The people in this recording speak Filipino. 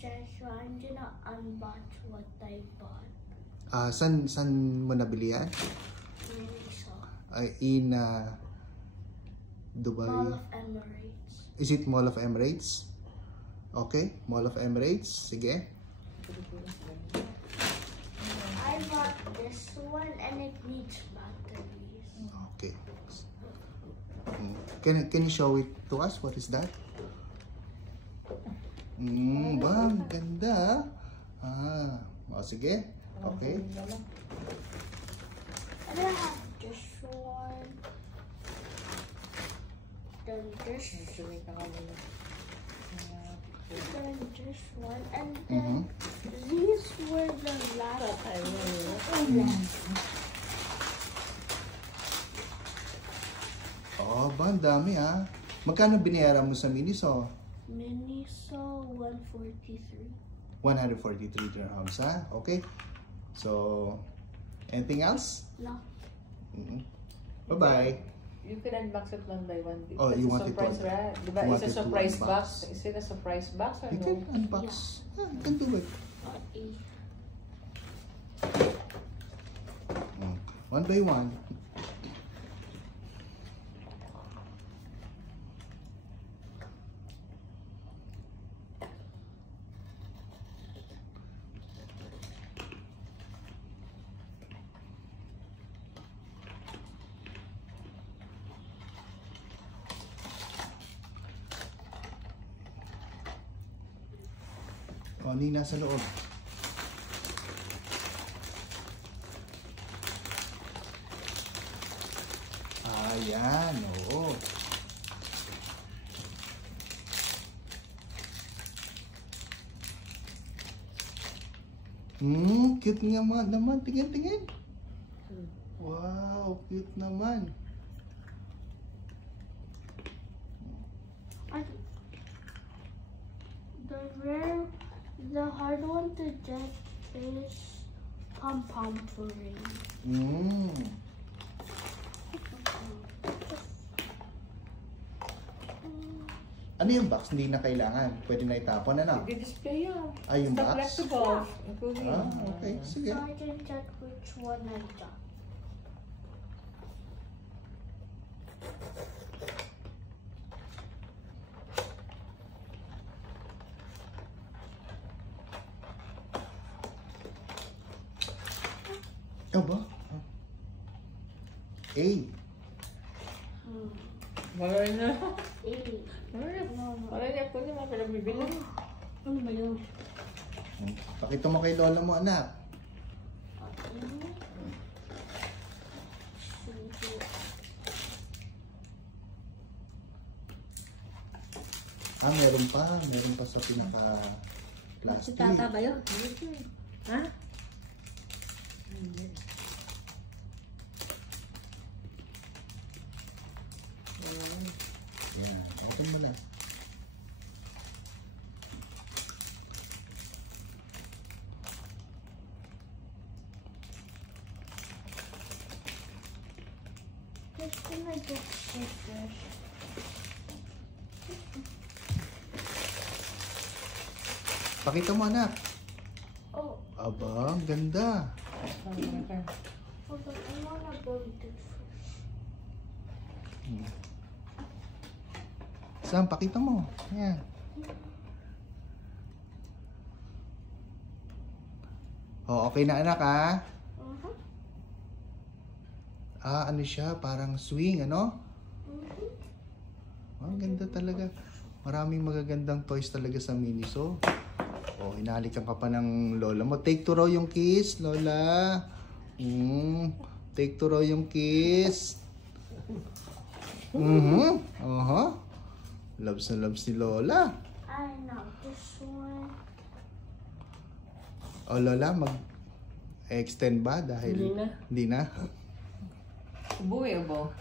Joshua, I'm gonna unbox what I bought. San mo nabili yan? Miniso. In Dubai. Mall of Emirates. Is it Mall of Emirates? Okay, Mall of Emirates. Sige. I bought this one and it needs batteries. Okay. Can you show it to us? What is that? Ba, ganda. Sige. Okay. And I have this one. Then this. Then this one. And then these were the last Oh, ba, ang dami Magkano binayaran mo sa Miniso? Miniso 143. 143 dirhams, Okay. So, anything else? No. Bye-bye. You can unbox it one by one. Oh, you want it to? Diba? It's a surprise box. Is it a surprise box or You no? can unbox. Yeah, you can do it. One by one. Ano yung nasa loob? Ayan, oo. Cute naman. Tingin. Wow, cute naman. The hard one to get is pom-pom pudding. Ano yung box? Hindi na kailangan. Pwede na itapon, ano? I-display yan. Yung box? Flexible. Okay. Sige. So I can check which one I got. Ba? A. Malay na. No. Malay na ako naman pala bibili. Ano ba yun? Pakita mo kay lola mo, anak. Meron pa sa pinaka-plastic. Si tata ba yun? Ha? Yan. Open mo na. Just gonna get scissors. Pakita mo, anak. Oh, Aba, ang ganda. hold on. I wanna build this first. Sam, pakita mo. Yan. Oh, okay na, anak, ano siya? Parang swing, ano? Ang ganda talaga. Maraming magagandang toys talaga sa Miniso. Oh, hinalikan ka pa ng lola mo. Take to raw yung kiss, lola. Take to raw yung kiss. Loves na loves ni lola. I know this one. Oh, lola, mag-extend ba? Dahil hindi na. Ubuwi, ubo.